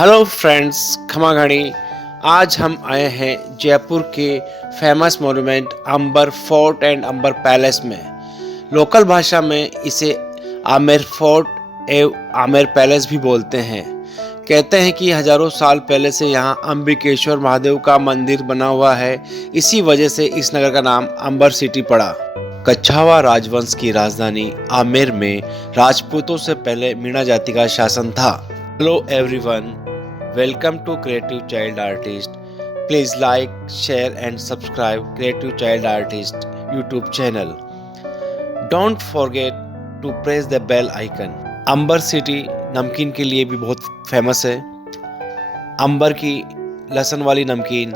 Hello friends, खमा घड़ी। आज हम आए हैं जयपुर के famous monument Amber fort and Amber palace में। लोकल भाषा में इसे आमेर फोर्ट एवं आमेर पैलेस भी बोलते हैं। कहते हैं कि हजारों साल पहले से यहाँ अंबिकेश्वर महादेव का मंदिर बना हुआ है। इसी वजह से इस नगर का नाम अंबर सिटी पड़ा। कछावा राजवंश की राजधानी आमेर में राजपूतों से पहले मीणा जाति का शासन था। Hello everyone, welcome to Creative Child Artist. Please like, share and subscribe Creative Child Artist YouTube channel. Don't forget to press the bell icon. Amber City Namkeen के लिए भी बहुत फेमस है। अंबर की लहसुन वाली नमकीन,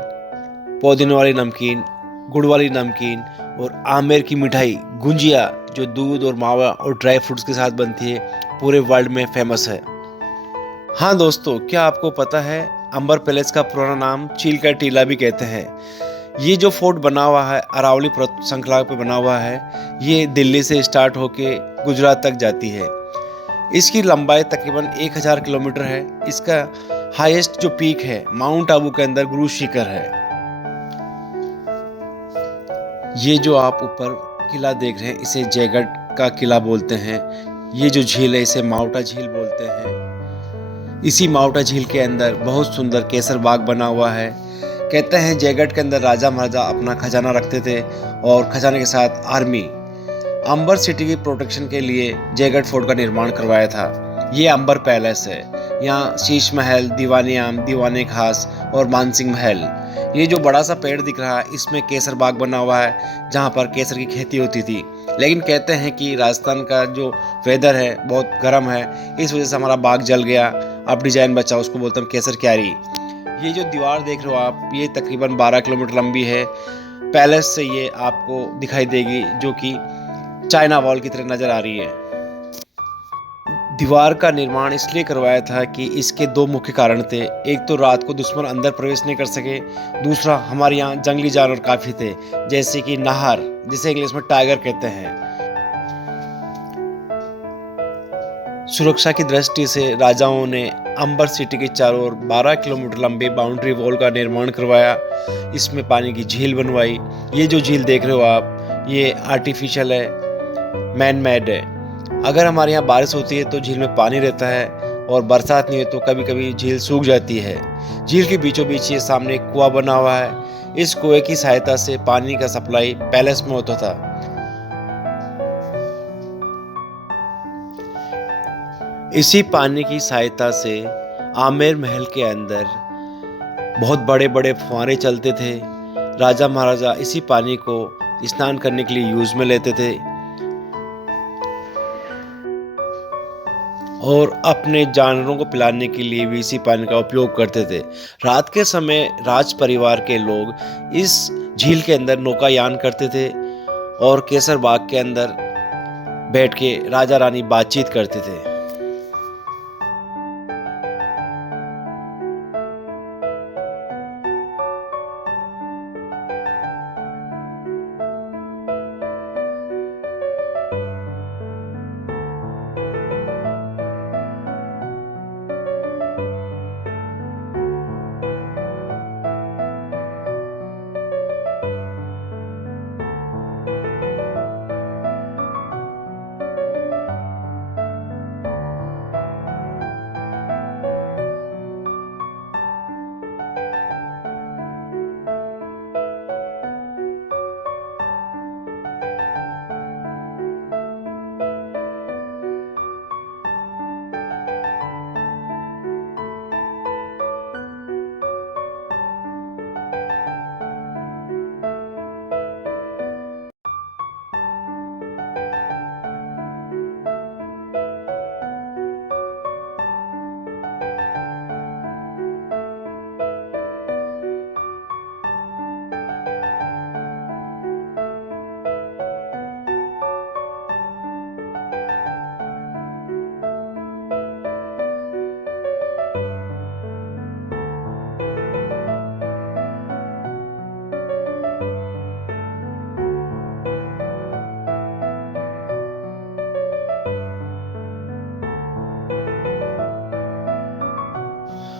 पुदीने वाली नमकीन, गुड़ वाली नमकीन और आमेर की मिठाई गुंजिया जो दूध और मावा और ड्राई फ्रूट्स के साथ बनती है, पूरे वर्ल्ड में फेमस है। हाँ दोस्तों, क्या आपको पता है अंबर पैलेस का पुराना नाम चील का टीला भी कहते हैं। ये जो फोर्ट बना हुआ है अरावली पर्वत श्रृंखला पे बना हुआ है। ये दिल्ली से स्टार्ट होके गुजरात तक जाती है। इसकी लंबाई तकरीबन 1000 किलोमीटर है। इसका हाईएस्ट जो पीक है माउंट आबू के अंदर गुरु शिखर है। ये जो आप ऊपर किला देख रहे हैं इसे जयगढ़ का किला बोलते हैं। ये जो झील है इसे माउटा झील बोलते हैं। इसी माउटा झील के अंदर बहुत सुंदर केसर बाग बना हुआ है। कहते हैं जयगढ़ के अंदर राजा महाराजा अपना खजाना रखते थे और खजाने के साथ आर्मी। अंबर सिटी की प्रोटेक्शन के लिए जयगढ़ फोर्ट का निर्माण करवाया था। ये अंबर पैलेस है। यहाँ शीश महल, दीवाने आम, दीवाने खास और मानसिंह महल। ये जो बड़ा सा पेड़ दिख रहा है इसमें केसर बाग बना हुआ है जहाँ पर केसर की खेती होती थी। लेकिन कहते हैं कि राजस्थान का जो वेदर है बहुत गर्म है, इस वजह से हमारा बाग जल गया। अब डिजाइन बचा, उसको बोलते हैं केसर क्यारी। ये जो दीवार देख रहे हो आप, ये तकरीबन 12 किलोमीटर लंबी है। पैलेस से ये आपको दिखाई देगी जो कि चाइना वॉल की तरह नजर आ रही है। दीवार का निर्माण इसलिए करवाया था कि इसके दो मुख्य कारण थे। एक तो रात को दुश्मन अंदर प्रवेश नहीं कर सके, दूसरा हमारे यहाँ जंगली जानवर काफी थे जैसे कि नाहर, जिसे इंग्लिश में टाइगर कहते हैं। सुरक्षा की दृष्टि से राजाओं ने अंबर सिटी के चारों ओर 12 किलोमीटर लंबे बाउंड्री वॉल का निर्माण करवाया। इसमें पानी की झील बनवाई। ये जो झील देख रहे हो आप, ये आर्टिफिशियल है, मैन मेड है। अगर हमारे यहाँ बारिश होती है तो झील में पानी रहता है और बरसात नहीं हो तो कभी कभी झील सूख जाती है। झील के बीचों बीच ये सामने एक कुआं बना हुआ है। इस कुएं की सहायता से पानी का सप्लाई पैलेस में होता था। इसी पानी की सहायता से आमेर महल के अंदर बहुत बड़े बड़े फुहारे चलते थे। राजा महाराजा इसी पानी को स्नान करने के लिए यूज में लेते थे और अपने जानवरों को पिलाने के लिए भी इसी पानी का उपयोग करते थे। रात के समय राज परिवार के लोग इस झील के अंदर नौकायान करते थे और केसर बाग के अंदर बैठ के राजा रानी बातचीत करते थे।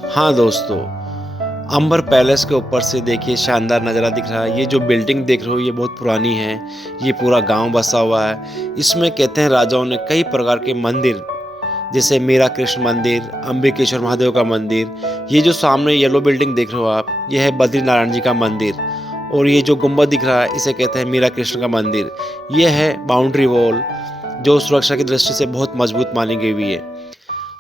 हाँ दोस्तों, अंबर पैलेस के ऊपर से देखिए शानदार नज़ारा दिख रहा है। ये जो बिल्डिंग देख रहे हो ये बहुत पुरानी है। ये पूरा गांव बसा हुआ है। इसमें कहते हैं राजाओं ने कई प्रकार के मंदिर, जैसे मीरा कृष्ण मंदिर, अंबिकेश्वर महादेव का मंदिर। ये जो सामने येलो बिल्डिंग देख रहे हो आप, ये है बद्री नारायण जी का मंदिर। और ये जो गुम्बद दिख रहा है इसे कहते हैं मीरा कृष्ण का मंदिर। ये है बाउंड्री वॉल, जो सुरक्षा की दृष्टि से बहुत मजबूत मानी गई हुई है।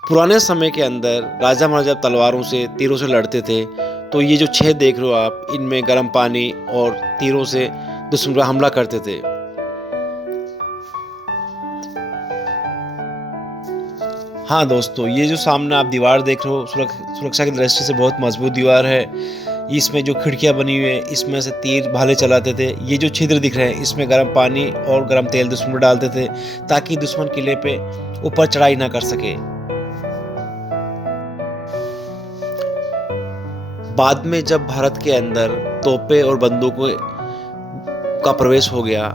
पुराने समय के अंदर राजा महाराजा तलवारों से, तीरों से लड़ते थे, तो ये जो छेद देख रहे हो आप, इनमें गर्म पानी और तीरों से दुश्मन पर हमला करते थे। हाँ दोस्तों, ये जो सामने आप दीवार देख रहे हो सुरक्षा की दृष्टि से बहुत मजबूत दीवार है। इसमें जो खिड़कियां बनी हुई है इसमें से तीर भाले चलाते थे। ये जो छिद्र दिख रहे हैं इसमें गर्म पानी और गर्म तेल दुश्मन पर डालते थे, ताकि दुश्मन किले पे ऊपर चढ़ाई ना कर सके। बाद में जब भारत के अंदर तोपें और बंदूकों का प्रवेश हो गया,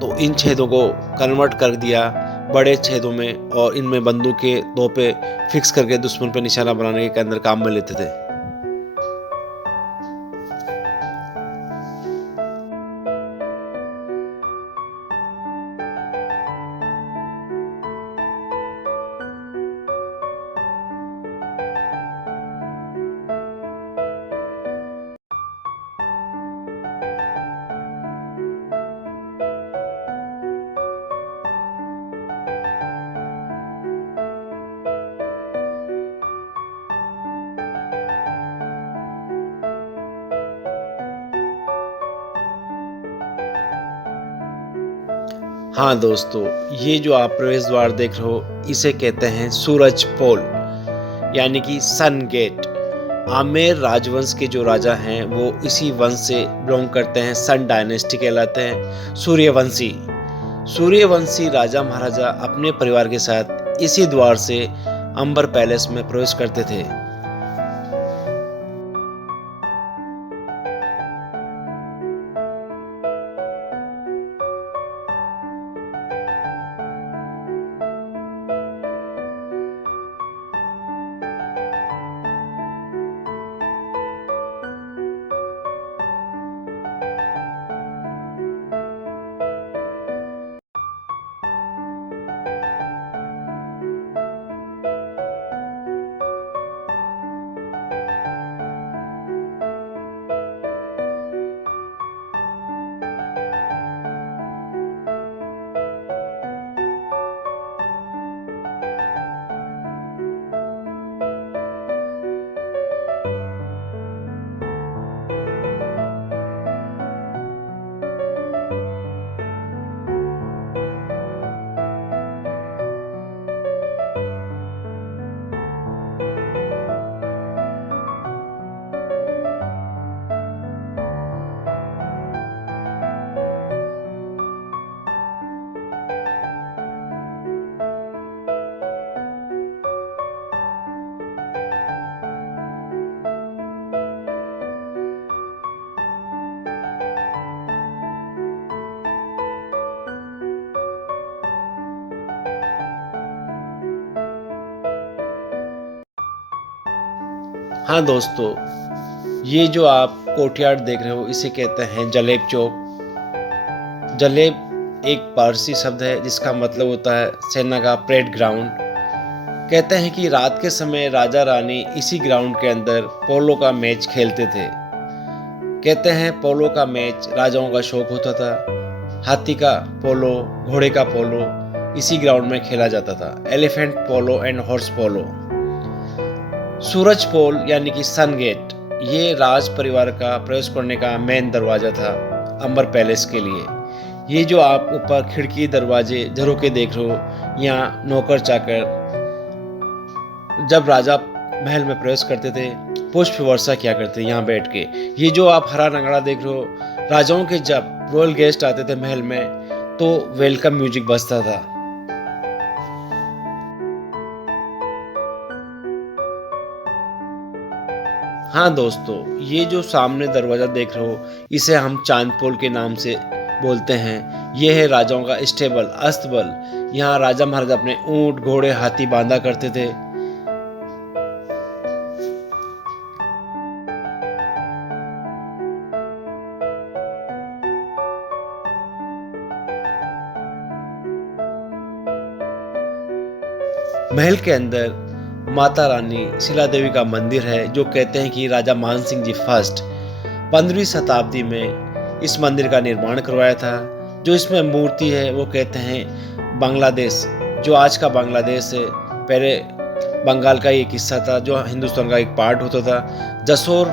तो इन छेदों को कन्वर्ट कर दिया बड़े छेदों में, और इनमें बंदूकें, तोपें फिक्स करके दुश्मन पर निशाना बनाने के अंदर काम में लेते थे। हाँ दोस्तों, ये जो आप प्रवेश द्वार देख रहे हो इसे कहते हैं सूरज पोल, यानी कि सन गेट। आमेर राजवंश के जो राजा हैं वो इसी वंश से बिलोंग करते हैं, सन डायनेस्टी कहलाते हैं, सूर्यवंशी। सूर्यवंशी राजा महाराजा अपने परिवार के साथ इसी द्वार से अंबर पैलेस में प्रवेश करते थे। हाँ दोस्तों, ये जो आप कोर्टयार्ड देख रहे हो इसे कहते हैं जलेब चौक। जलेब एक पारसी शब्द है जिसका मतलब होता है सेना का परेड ग्राउंड। कहते हैं कि रात के समय राजा रानी इसी ग्राउंड के अंदर पोलो का मैच खेलते थे। कहते हैं पोलो का मैच राजाओं का शौक होता था। हाथी का पोलो, घोड़े का पोलो इसी ग्राउंड में खेला जाता था। एलिफेंट पोलो एंड हॉर्स पोलो। सूरज पोल यानी कि सन गेट, ये राज परिवार का प्रवेश करने का मेन दरवाजा था अंबर पैलेस के लिए। ये जो आप ऊपर खिड़की, दरवाजे, झरोके देख रहे हो, यहाँ नौकर चाकर जब राजा महल में प्रवेश करते थे पुष्प वर्षा किया करते थे यहाँ बैठ के। ये जो आप हरा नंगड़ा देख रहे हो, राजाओं के जब रॉयल गेस्ट आते थे महल में तो वेलकम म्यूजिक बजता था। हाँ दोस्तों, ये जो सामने दरवाज़ा देख रहे हो इसे हम चांदपोल के नाम से बोलते हैं। ये है राजाओं का स्टेबल, अस्तबल। यहाँ राजा महाराजा अपने ऊंट, घोड़े, हाथी बांधा करते थे। महल के अंदर माता रानी शिला देवी का मंदिर है, जो कहते हैं कि राजा मान सिंह जी फर्स्ट 15वीं शताब्दी में इस मंदिर का निर्माण करवाया था। जो इसमें मूर्ति है वो कहते हैं बांग्लादेश, जो आज का बांग्लादेश है, पहले बंगाल का एक हिस्सा था जो हिंदुस्तान का एक पार्ट होता था। जसोर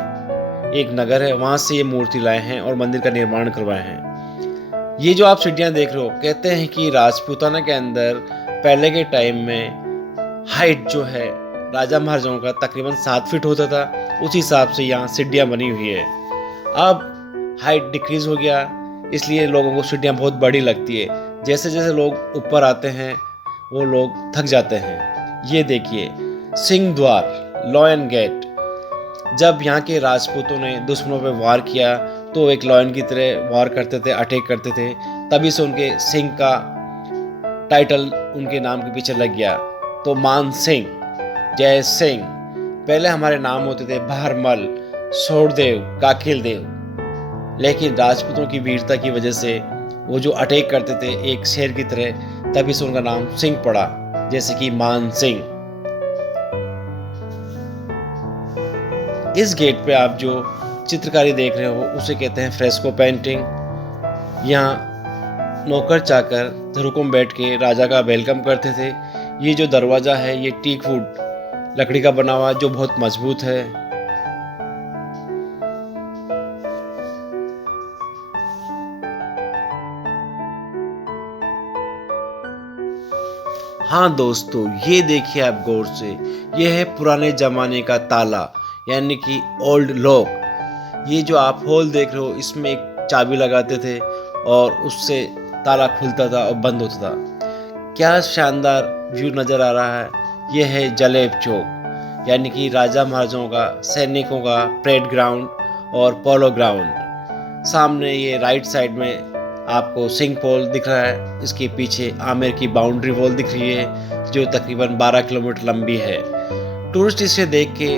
एक नगर है, वहाँ से ये मूर्ति लाए हैं और मंदिर का निर्माण करवाए हैं। ये जो आप सीढ़ियाँ देख रहे हो, कहते हैं कि राजपूताना के अंदर पहले के टाइम में हाइट जो है राजा महाराजाओं का तकरीबन 7 फीट होता था, उस हिसाब से यहाँ सीढ़ियाँ बनी हुई है। अब हाइट डिक्रीज हो गया, इसलिए लोगों को सीढ़ियाँ बहुत बड़ी लगती है। जैसे जैसे लोग ऊपर आते हैं वो लोग थक जाते हैं। ये देखिए सिंह द्वार, लॉयन गेट। जब यहाँ के राजपूतों ने दुश्मनों पर वार किया तो एक लॉयन की तरह वार करते थे, अटैक करते थे, तभी से उनके सिंह का टाइटल उनके नाम के पीछे लग गया। तो मान सिंह, जय सिंह। पहले हमारे नाम होते थे भारमल, सोरदेव, काकिल देव, लेकिन राजपूतों की वीरता की वजह से वो जो अटैक करते थे एक शेर की तरह, तभी से उनका नाम सिंह पड़ा, जैसे कि मान सिंह। इस गेट पे आप जो चित्रकारी देख रहे हो उसे कहते हैं फ्रेस्को पेंटिंग। यहाँ नौकर चाकर धरुकों में बैठ के राजा का वेलकम करते थे। ये जो दरवाज़ा है ये टीक वुड लकड़ी का बना हुआ जो बहुत मजबूत है। हाँ दोस्तों, ये देखिए आप गौर से, ये है पुराने जमाने का ताला, यानी कि ओल्ड लॉक। ये जो आप होल देख रहे हो इसमें एक चाबी लगाते थे और उससे ताला खुलता था और बंद होता था। क्या शानदार व्यू नज़र आ रहा है। यह है जलेब चौक, यानी कि राजा महाराजाओं का, सैनिकों का परेड ग्राउंड और पोलो ग्राउंड। सामने ये राइट साइड में आपको सिंह पोल दिख रहा है, इसके पीछे आमेर की बाउंड्री वॉल दिख रही है जो तकरीबन 12 किलोमीटर लंबी है। टूरिस्ट इसे देख के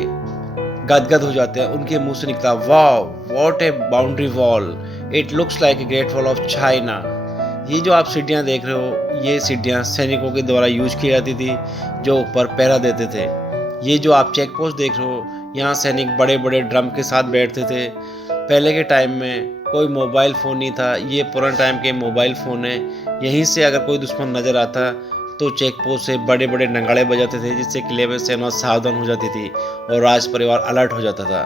गदगद हो जाते हैं, उनके मुंह से निकला wow what A boundary wall, it looks like a great wall of China. ये जो आप सीढ़ियाँ देख रहे हो, ये सीढ़ियाँ सैनिकों के द्वारा यूज की जाती थी जो ऊपर पहरा देते थे। ये जो आप चेक पोस्ट देख रहे हो, यहाँ सैनिक बड़े बड़े ड्रम के साथ बैठते थे। पहले के टाइम में कोई मोबाइल फ़ोन नहीं था, ये पुराने टाइम के मोबाइल फ़ोन है। यहीं से अगर कोई दुश्मन नज़र आता तो चेक पोस्ट से बड़े बड़े नगाड़े बजाते थे, जिससे किले में सेना सावधान हो जाती थी और राज परिवार अलर्ट हो जाता था।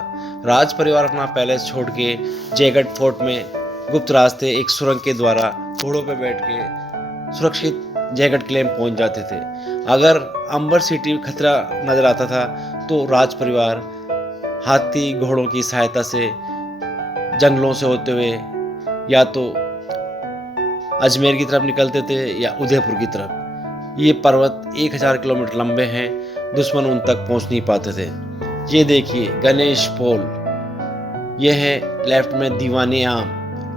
राज परिवार अपना पैलेस छोड़ के जयगढ़ फोर्ट में गुप्त रास्ते एक सुरंग के द्वारा घोड़ों पर बैठ के सुरक्षित जयगढ़ किले में पहुंच जाते थे। अगर अंबर सिटी खतरा नजर आता था तो राज परिवार हाथी घोड़ों की सहायता से जंगलों से होते हुए या तो अजमेर की तरफ निकलते थे या उदयपुर की तरफ। ये पर्वत 1000 किलोमीटर लंबे हैं, दुश्मन उन तक पहुंच नहीं पाते थे। ये देखिए गणेश पोल, यह है लेफ्ट में दीवानी आम,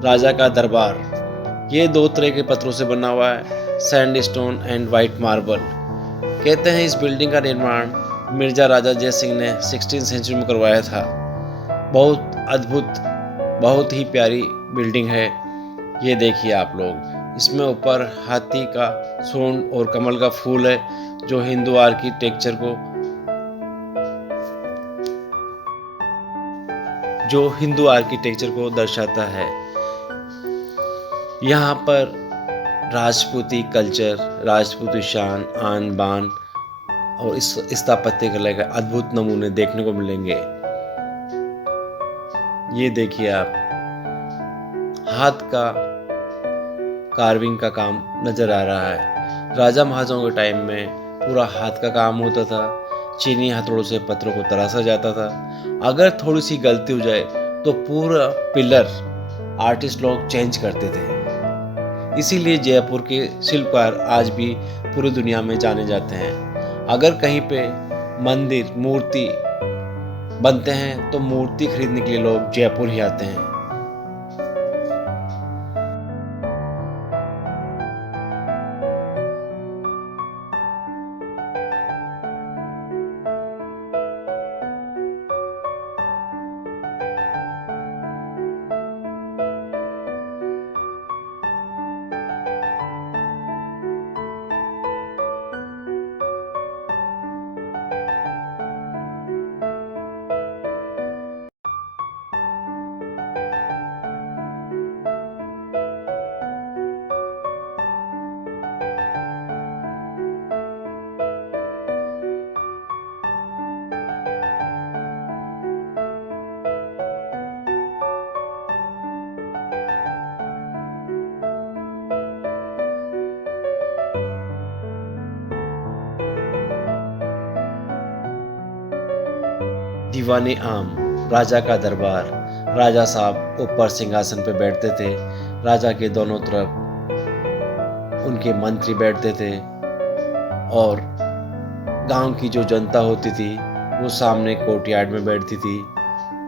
राजा का दरबार। ये 2 तरह के पत्थरों से बना हुआ है, सैंडस्टोन एंड वाइट मार्बल। कहते हैं इस बिल्डिंग का निर्माण मिर्जा राजा जय सिंह ने 16वीं सेंचुरी में करवाया था। बहुत अद्भुत, बहुत ही प्यारी बिल्डिंग है। ये देखिए आप लोग, इसमें ऊपर हाथी का सूंड और कमल का फूल है जो हिंदू आर्किटेक्चर को दर्शाता है। यहाँ पर राजपूती कल्चर, राजपूती शान, आन बान और इस स्थापत्य कला के अद्भुत नमूने देखने को मिलेंगे। ये देखिए आप, हाथ का कार्विंग का काम नजर आ रहा है। राजा महाराजाओं के टाइम में पूरा हाथ का काम होता था, चीनी हथौड़ों से पत्थरों को तराशा जाता था। अगर थोड़ी सी गलती हो जाए तो पूरा पिलर आर्टिस्ट लोग चेंज करते थे। इसीलिए जयपुर के शिल्पकार आज भी पूरी दुनिया में जाने जाते हैं। अगर कहीं पे मंदिर, मूर्ति बनते हैं तो मूर्ति खरीदने के लिए लोग जयपुर ही आते हैं। दीवाने आम, राजा का दरबार। राजा साहब ऊपर सिंहासन पे बैठते थे, राजा के दोनों तरफ उनके मंत्री बैठते थे और गांव की जो जनता होती थी वो सामने कोर्टयार्ड में बैठती थी।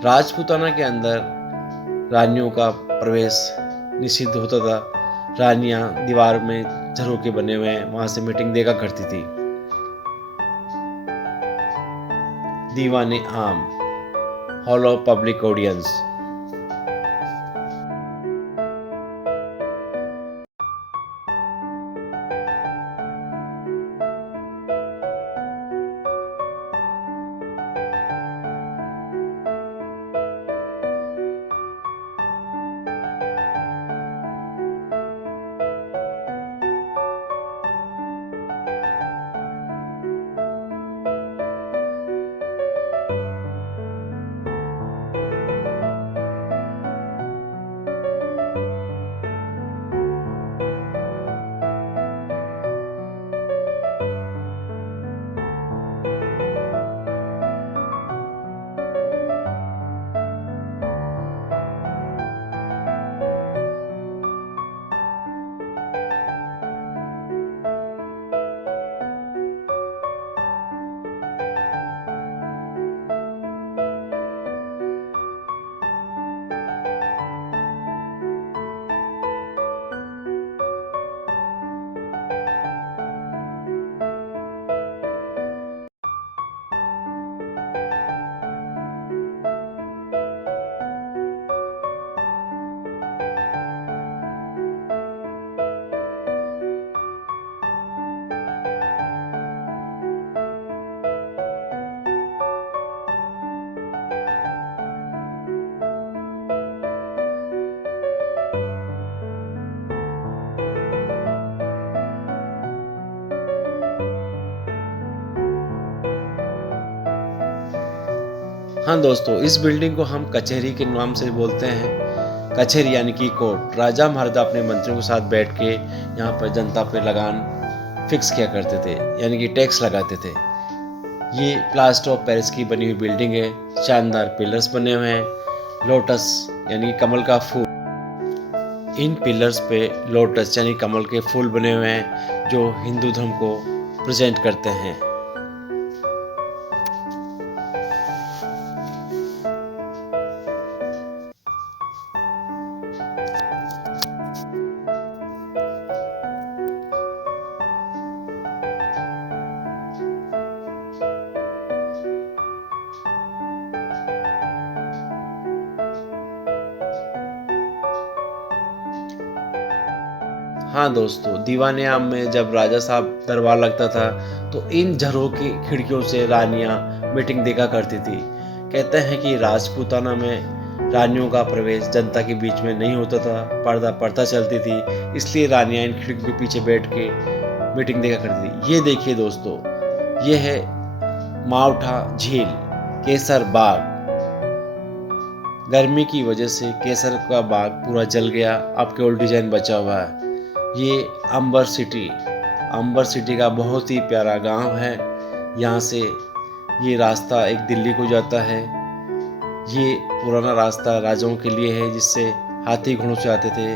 राजपूताना के अंदर रानियों का प्रवेश निषिद्ध होता था। रानियां दीवार में झरोके बने हुए हैं, वहां से मीटिंग देखा करती थी। दीवाने आम, हॉल ऑफ पब्लिक ऑडियंस। हाँ दोस्तों, इस बिल्डिंग को हम कचहरी के नाम से बोलते हैं। कचहरी यानी कि कोर्ट। राजा महाराजा अपने मंत्रियों के साथ बैठ के यहाँ पर जनता पे लगान फिक्स किया करते थे, यानी कि टैक्स लगाते थे। ये प्लास्टर ऑफ पेरिस की बनी हुई बिल्डिंग है। शानदार पिलर्स बने हुए हैं। लोटस यानी कमल का फूल, इन पिलर्स पे लोटस यानी कमल के फूल बने हुए हैं जो हिंदू धर्म को प्रेजेंट करते हैं। हाँ दोस्तों, दीवाने आम में जब राजा साहब दरबार लगता था तो इन झरोखे खिड़कियों से रानियां मीटिंग देखा करती थी। कहते हैं कि राजपूताना में रानियों का प्रवेश जनता के बीच में नहीं होता था, पर्दा चलती थी, इसलिए रानियां इन खिड़कियों के पीछे बैठ के मीटिंग देखा करती थी। ये देखिए दोस्तों, ये है मावठा झील, केसर बाग। गर्मी की वजह से केसर का बाग पूरा जल गया, अब केवल डिजाइन बचा हुआ है। ये अंबर सिटी का बहुत ही प्यारा गांव है। यहाँ से ये रास्ता एक दिल्ली को जाता है। ये पुराना रास्ता राजाओं के लिए है जिससे हाथी घोड़ों से आते थे।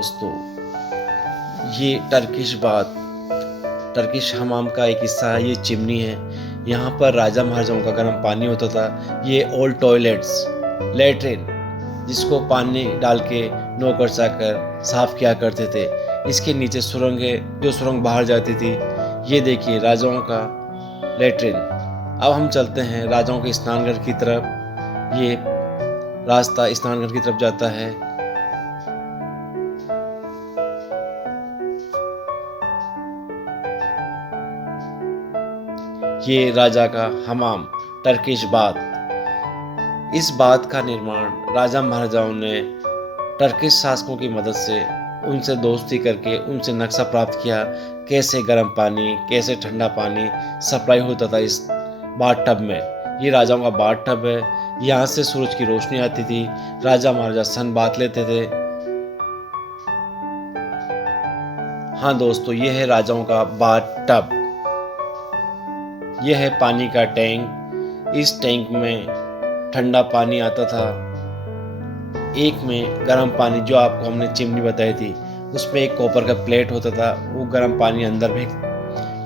दोस्तों, ये टर्किश हमाम का एक हिस्सा है। ये चिमनी है, यहाँ पर राजा महाराजाओं का गर्म पानी होता था। ये ओल्ड टॉयलेट्स, लेट्रिन, जिसको पानी डाल के नौकर चाकर साफ किया करते थे। इसके नीचे सुरंग है, जो सुरंग बाहर जाती थी। ये देखिए राजाओं का लेट्रिन। अब हम चलते हैं राजाओं के स्नानघर की तरफ। ये रास्ता स्नानघर की तरफ जाता है। ये राजा का हमाम, टर्किश बाथ। इस बाथ का निर्माण राजा महाराजाओं ने टर्किश शासकों की मदद से, उनसे दोस्ती करके उनसे नक्शा प्राप्त किया, कैसे गर्म पानी, कैसे ठंडा पानी सप्लाई होता था इस बाथ टब में। ये राजाओं का बाथ टब है। यहाँ से सूरज की रोशनी आती थी। राजा महाराजा सन बाथ लेते थे। हाँ दोस्तों, ये है राजाओं का बाथ टब। यह है पानी का टैंक। इस टैंक में ठंडा पानी आता था। एक में गर्म पानी, जो आपको हमने चिमनी बताई थी, उसमें एक कॉपर का प्लेट होता था, वो गर्म पानी अंदर भी।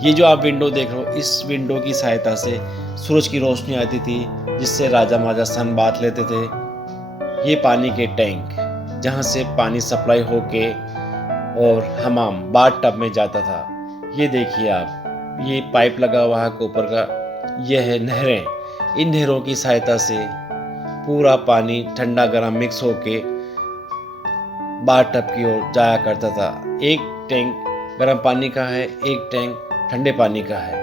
ये जो आप विंडो देख रहे हो, इस विंडो की सहायता से सूरज की रोशनी आती थी, जिससे राजा महाराजा सन बाथ लेते थे। ये पानी के टैंक, जहाँ से पानी सप्लाई होके और हमाम बाथ टब में जाता था। ये देखिए आप, ये पाइप लगा हुआ है कॉपर का। यह है नहरें। इन नहरों की सहायता से पूरा पानी ठंडा गर्म मिक्स होके बाथ टब की ओर जाया करता था। एक टैंक गर्म पानी का है, एक टैंक ठंडे पानी का है।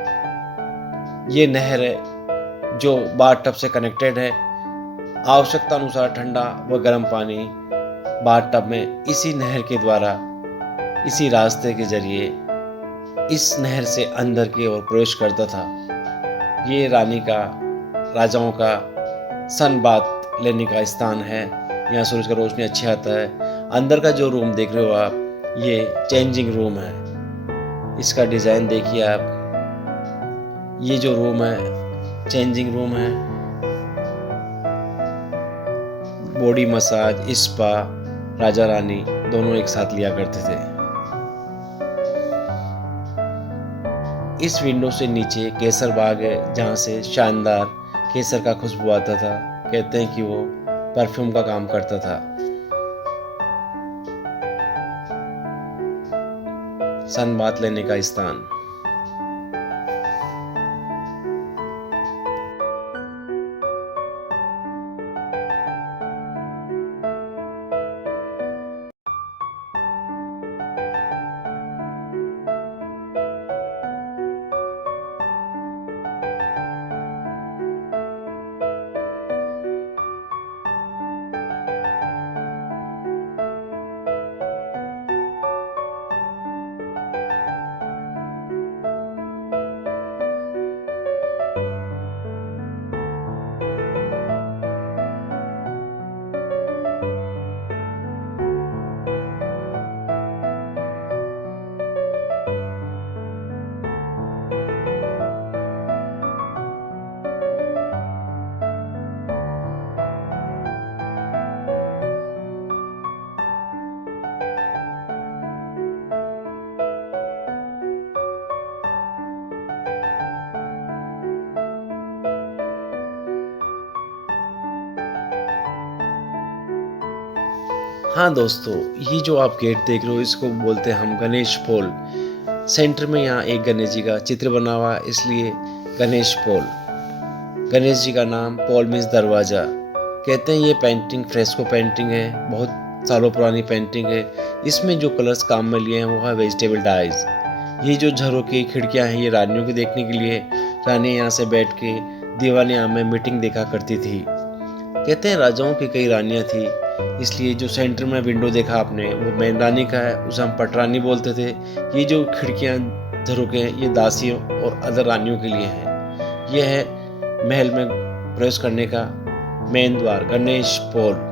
ये नहर है जो बाथ टब से कनेक्टेड है। आवश्यकता अनुसार ठंडा व गर्म पानी बाथ टब में इसी नहर के द्वारा, इसी रास्ते के जरिए इस नहर से अंदर की ओर प्रवेश करता था। ये राजाओं का सन बाथ लेने का स्थान है। यहाँ सूरज का रोशनी अच्छी आता है। अंदर का जो रूम देख रहे हो आप, ये चेंजिंग रूम है। इसका डिज़ाइन देखिए आप। ये जो रूम है चेंजिंग रूम है। Body massage, spa Raja Rani दोनों एक साथ लिया करते थे। इस विंडो से नीचे केसर बाग है, जहाँ से शानदार केसर का खुशबू आता था। कहते हैं कि वो परफ्यूम का काम करता था। सन बाथ लेने का स्थान। हाँ दोस्तों, ये जो आप गेट देख रहे हो, इसको बोलते हैं हम गणेश पोल। सेंटर में यहाँ एक गणेश जी का चित्र बना हुआ है, इसलिए गणेश पोल। गणेश जी का नाम पोल मीन्स दरवाजा। कहते हैं ये पेंटिंग फ्रेस्को पेंटिंग है, बहुत सालों पुरानी पेंटिंग है। इसमें जो कलर्स काम में लिए हैं वो है वेजिटेबल डाइज। ये जो झरों की खिड़कियाँ हैं, ये रानियों की देखने के लिए। रानी यहाँ से बैठ के दीवानिया में मीटिंग देखा करती थी। कहते हैं राजाओं की कई रानियाँ थी, इसलिए जो सेंटर में विंडो देखा आपने, वो मेन रानी का है, उसे हम पटरानी बोलते थे। ये जो खिड़कियाँ झरोके हैं, ये दासियों और अदर रानियों के लिए हैं। यह है महल में प्रवेश करने का मेन द्वार, गणेश पोल।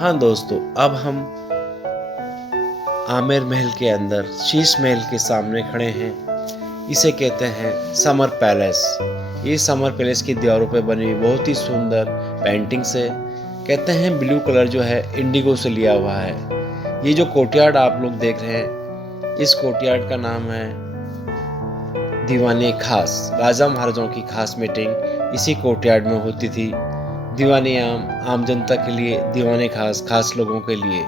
हाँ दोस्तों, अब हम आमेर महल के अंदर शीश महल के सामने खड़े हैं। इसे कहते हैं समर पैलेस। ये समर पैलेस की दीवारों पर बनी हुई बहुत ही सुंदर पेंटिंग्स है। कहते हैं ब्लू कलर जो है इंडिगो से लिया हुआ है। ये जो कोर्टयार्ड आप लोग देख रहे हैं, इस कोर्टयार्ड का नाम है दीवाने खास। राजा महाराजाओं की खास मीटिंग इसी कोर्टयार्ड में होती थी। दीवाने आम जनता के लिए, दीवाने खास खास लोगों के लिए।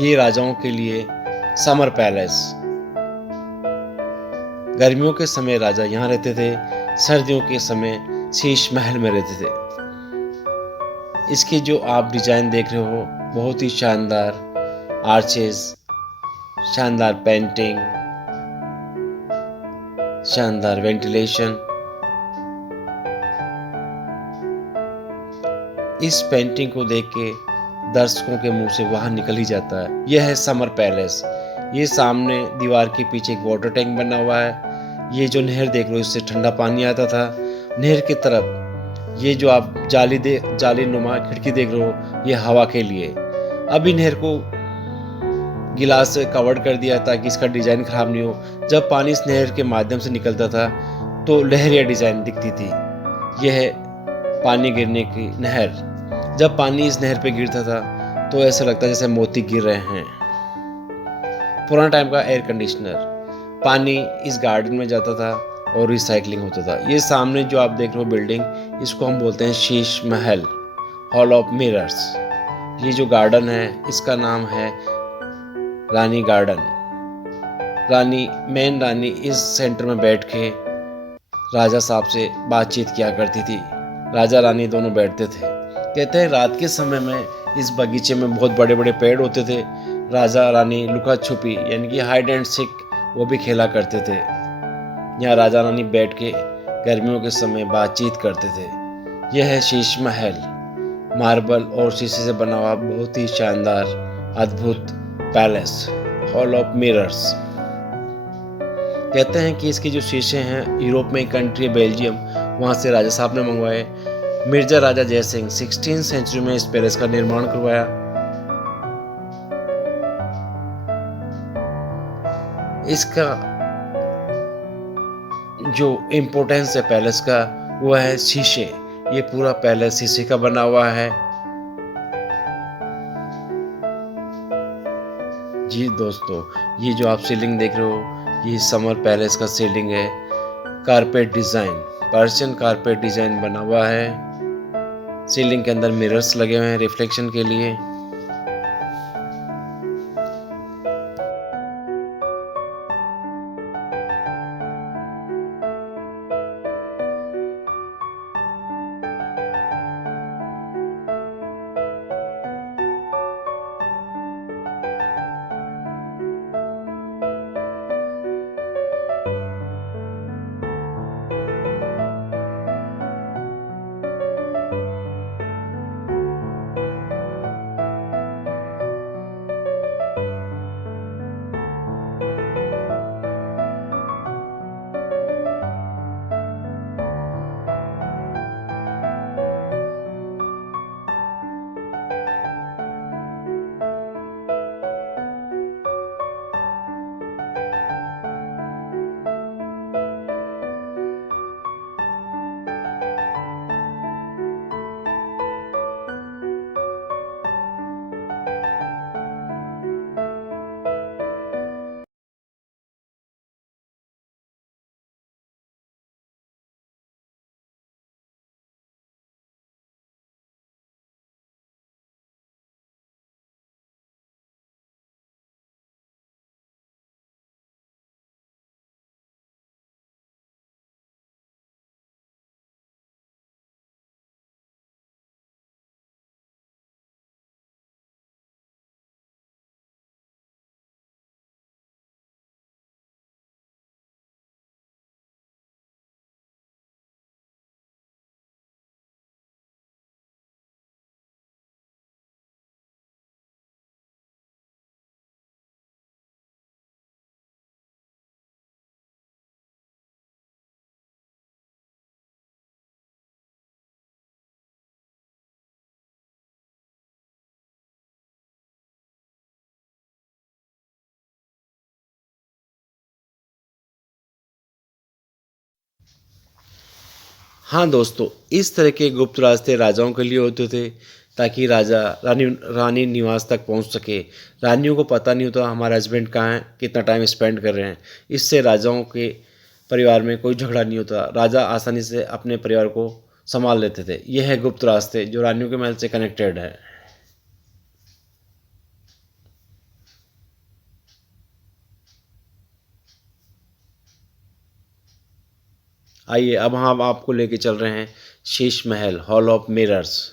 ये राजाओं के लिए समर पैलेस। गर्मियों के समय राजा यहाँ रहते थे, सर्दियों के समय शीश महल में रहते थे। इसकी जो आप डिजाइन देख रहे हो, बहुत ही शानदार आर्चेस, शानदार पेंटिंग, शानदार वेंटिलेशन। इस पेंटिंग को देख के दर्शकों के मुंह से बाहर निकल ही जाता है। यह है समर पैलेस। ये सामने दीवार के पीछे एक वाटर टैंक बना हुआ है। ये जो नहर देख रहे हो, इससे ठंडा पानी आता था। नहर की तरफ ये जो आप जाली नुमा खिड़की देख रहे हो, ये हवा के लिए। अभी नहर को गिलास से कवर्ड कर दिया ताकि इसका डिजाइन खराब नहीं हो। जब पानी इस नहर के माध्यम से निकलता था तो लहरिया डिजाइन दिखती थी। यह है पानी गिरने की नहर। जब पानी इस नहर पे गिरता था तो ऐसा लगता जैसे मोती गिर रहे हैं। पुराना टाइम का एयर कंडीशनर। पानी इस गार्डन में जाता था और रिसाइकलिंग होता था। ये सामने जो आप देख रहे हो बिल्डिंग, इसको हम बोलते हैं Sheesh Mahal, hall of mirrors. ये जो गार्डन है, इसका नाम है रानी गार्डन। मेन रानी इस सेंटर में बैठ के राजा साहब से बातचीत किया करती थी। राजा रानी दोनों बैठते थे। कहते हैं रात के समय में इस बगीचे में बहुत बड़े बड़े पेड़ होते थे। राजा रानी लुका छुपी यानी कि हाइड एंड सीक वो भी खेला करते थे। यहाँ राजा रानी बैठ के गर्मियों के समय बातचीत करते थे। यह है शीश महल, मार्बल और शीशे से बना हुआ बहुत ही शानदार अद्भुत पैलेस, हॉल ऑफ मिरर्स। कहते हैं कि इसके जो शीशे हैं, यूरोप में एक कंट्री है बेल्जियम, वहाँ से राजा साहब ने मंगवाए। मिर्जा राजा जयसिंह 16वीं सेंचुरी में इस पैलेस का निर्माण करवाया। इसका जो इम्पोर्टेंस है पैलेस का, वो है शीशे। ये पूरा पैलेस शीशे का बना हुआ है। जी दोस्तों, ये जो आप सीलिंग देख रहे हो, ये समर पैलेस का सीलिंग है। Carpet design, Persian carpet design बना हुआ है। सीलिंग के अंदर मिरर्स लगे हुए हैं रिफ्लेक्शन के लिए। हाँ दोस्तों, इस तरह के गुप्त रास्ते राजाओं के लिए होते थे ताकि राजा रानी निवास तक पहुंच सके। रानियों को पता नहीं होता हमारा हस्बैंड कहाँ है, कितना टाइम स्पेंड कर रहे हैं। इससे राजाओं के परिवार में कोई झगड़ा नहीं होता, राजा आसानी से अपने परिवार को संभाल लेते थे। यह है गुप्त रास्ते जो रानियों के महल से कनेक्टेड है। आइए अब हम आपको लेके चल रहे हैं Sheesh Mahal, hall of mirrors.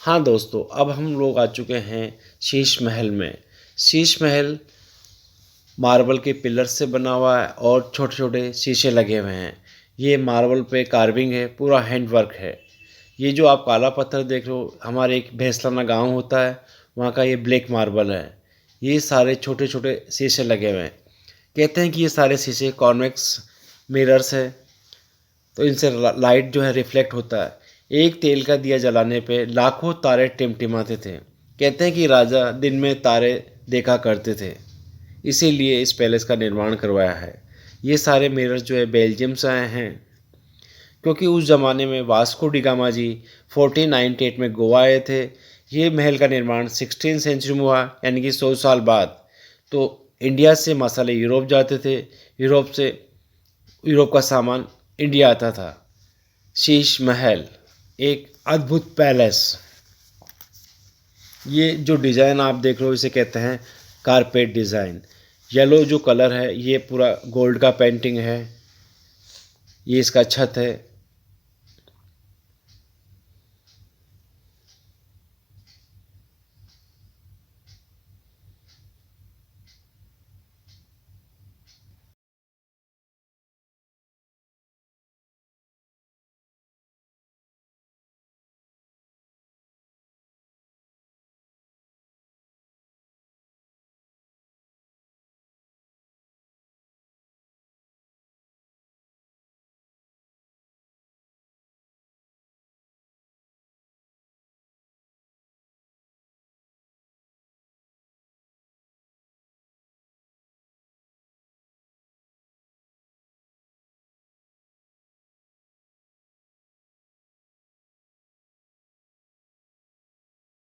हाँ दोस्तों, अब हम लोग आ चुके हैं शीश महल में। शीश महल मार्बल के पिलर से बना हुआ है और छोटे छोटे शीशे लगे हुए हैं। ये मार्बल पे कार्विंग है, पूरा हैंड वर्क है। ये जो आप काला पत्थर देख रहे हो, हमारे एक भैंसलाना गांव होता है, वहाँ का ये ब्लैक मार्बल है। ये सारे छोटे छोटे शीशे लगे हुए हैं। कहते हैं कि ये सारे शीशे कॉन्वेक्स मिरर्स है, तो इनसे लाइट जो है रिफ्लेक्ट होता है। एक तेल का दिया जलाने पे लाखों तारे टिमटिमाते थे। कहते हैं कि राजा दिन में तारे देखा करते थे, इसीलिए इस पैलेस का निर्माण करवाया है। ये सारे मिरर जो है बेल्जियम से आए हैं, क्योंकि उस ज़माने में वास्को डी गामा जी 1498 में गोवा आए थे। ये महल का निर्माण 16 सेंचुरी में हुआ, यानी कि 100 साल बाद। तो इंडिया से मसाले यूरोप जाते थे, यूरोप का सामान इंडिया आता था। शीश महल एक अद्भुत पैलेस। ये जो डिज़ाइन आप देख रहे हो इसे कहते हैं कारपेट डिज़ाइन। येलो जो कलर है ये पूरा गोल्ड का पेंटिंग है। ये इसका छत है,